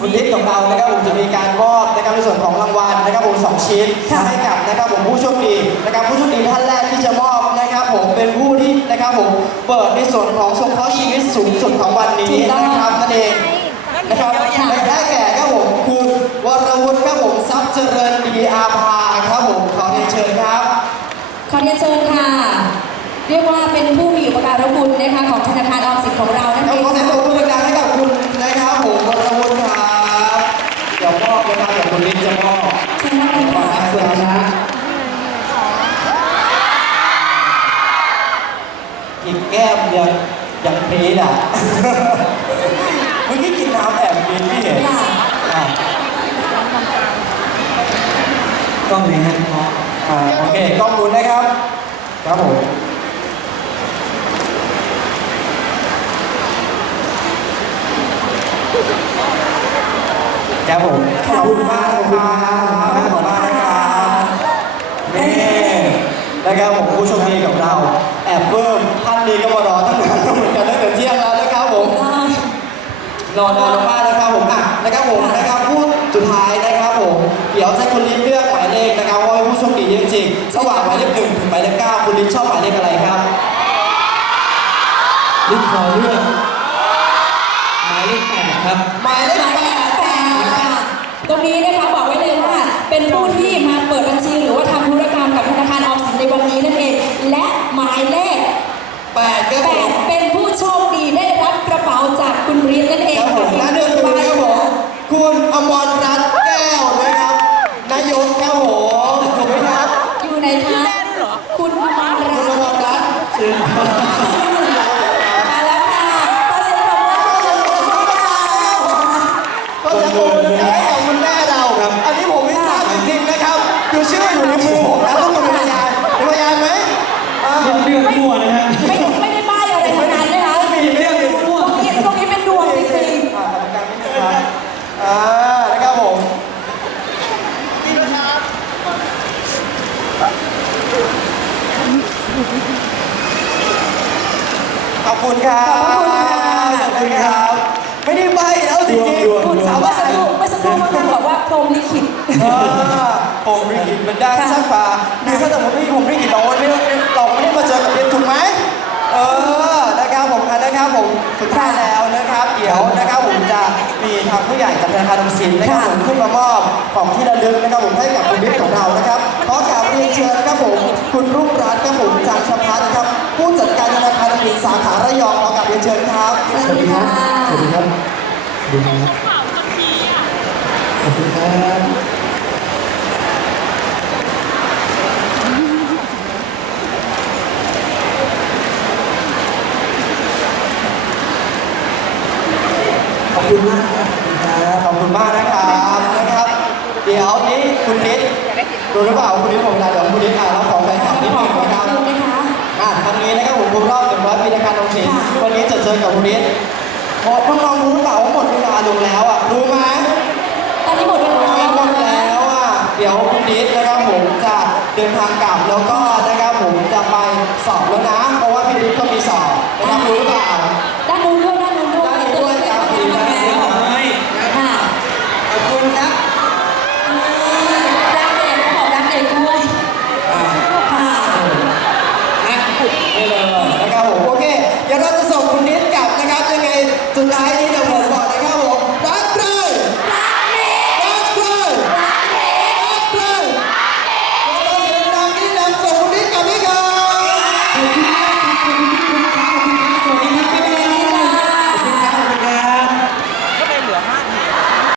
คุณลิศของเรานะครับผมจะมีการมอบนะครับในส่วนของรางวัลนะครับผมสองชิ้นค่ะให้กับนะครับผมผู้โชคดีนะครับผู้โชคดีท่านแรกที่จะมอบนะครับผมเป็นผู้ที่นะครับผมเปิดในส่วนของสงเคราะห์ชีวิตสูงสุดของวันนี้ถูกต้อง นะครับนั่นเองนะครับและได้แก่ครับผมคุณวรวุฒิครับผมทรัพย์เจริญดีอาภาครับผมขอเรียนเชิญครับ ขอเรียนเชิญค่ะ เรียกว่าเป็นผู้มีอุปการะคุณนะคะของธนาคารออมสินของเรานั่นแล้เอวงขอเสียงปรบมือดังๆให้กับคุณนะครับผมวรวุฒิครับเดี๋ยวมอบนะครับเดี๋ยวคุณลิศจะมอบ เชิญนั่งเลยค่ะ ส่วนนะ กินแก้มยังยังพรีดอะเมื่อกี้กินน้ำแอบกินพี่เห็นค่ะอะกล้องไหนฮะอ่าโอเคกล้องคุณนะครับ ครับผมครับผมขอบคุณมากนะครับขอบคุณมากนะครับนี่นะครับผมผู้โชม รอนานมากนะครับผมอะนะครับผมนะครับพูดสุดท้ายนะครับผมเดี๋ยวให้คุณลิศเลือกหมายเลขนะครับว่าเป็นผู้โชคดีจริงๆระหว่างหมายเลขหนึ่งถึงหมายเลขเก้าคุณลิศชอบหมายเลขอะไรครับลิฟขอเลือกหมายเลขแปดครับหมายเลขหมายแปเลขดแปดค่ะตรงนี้นะคะบอกไว้เลยว่าเป็นผู้ที่มาเปิดบัญชีหรือว่าทำธุรกรรมกับธนาคารออมสินในวันนี้นั่นเอง และหมายเลข แปดครับ แป ผ ด ม เป็นผู้โชคดีได้รับกระเป๋าจากคุณรีดนั่นเอง ครับผมนั่นก็คือครับผมคุณอมรรัตน์แก้วนะครับนายกครับผมถูกไหมครับ อยู่ในคะคุณอมรรั คุณอ ตน์ มรรัตน์ เชิญครับ มาแล้วค่ะขอเสียงปรบมือให้กับคุณอมรรัตน์ค่ะ ก็จะโกนให้กับคุณแม่เราครับ อันนี้ผมไม่ทราบจริงๆนะครับคือชื่ออยู่ในมือผมนะต้องเป็นพยานเป็นพยานไหมอ่า เลือกมั่วนะฮะ ไม่ไม่ได้ป้ายอะไรทั้งนั้นนะคะ มีเรื่องมั่ ต ว รงนี้ตรงนี้เป็นดวงจริง อ่ากรรมการไม่มีครับอ่านะครับผม ขอบคุณครับ ขอบคุณค่ะ ขอบคุณครับ ไม่ได้ใบแล้วจริงดวงๆดคุวณงสาวเมื่อสักครู่เมื่อสักครู่เมื่อบอกว่าพรหมลิขิตอ่าผมริกิตมันได้ค่ะช่างฟ้าคือถ้าสมมติพี่ผมริกิตเราไม่ได้เราไม่ได้มาเจอกับเรียนถูกไหมเออนะครับผมอะนะครับผมสุดท้ายแล้วนะครับ เดี๋ยวนะครับผมจะมีทางผู้ใหญ่จากธนาคารออมสินนะครับผมขึ้นมามอบของที่ระลึกนะครับผมให้กับคุณบิ๊กของเรานะครับขอกราบ เรียนเชิญนะครับผม คุณรุ่งรัตน์ครับผมจากชพัฒน์นะครับ ผู้จัดการธนาคารออมสินสาขาระยองขอกราบเรียนเชิญครับ สวัสดีค่ะสวัสดีครับดูนะครับขอบคุณครับขอบคุณมากครับ ขอบคุณมากนะครับนะครับ เดี๋ยวนี้คุณ นิดรู้หรือเปล่าคุณนิดผมเวลาเดี๋ยวคุณนิดอ่านแล้วขอแฟนคลับนิดหนึ่งนะครับขอบคุณนะคะ อะทางนี้นะครับผมครบรอบหนึ่งร้อยปีในการลงชินค่ะ วันนี้จะเจอกับคุณนิดหมดน้องๆรู้หรือเปล่าว่าหมดเวลาลงแล้วอะรู้ไหม ตอนนี้หมดเวลาแล้วหมดแล้วอะ เดี๋ยวคุณนิดนะครับผมจะเดินทางกลับแล้วก็นะครับผมจะไปสอบแล้วนะ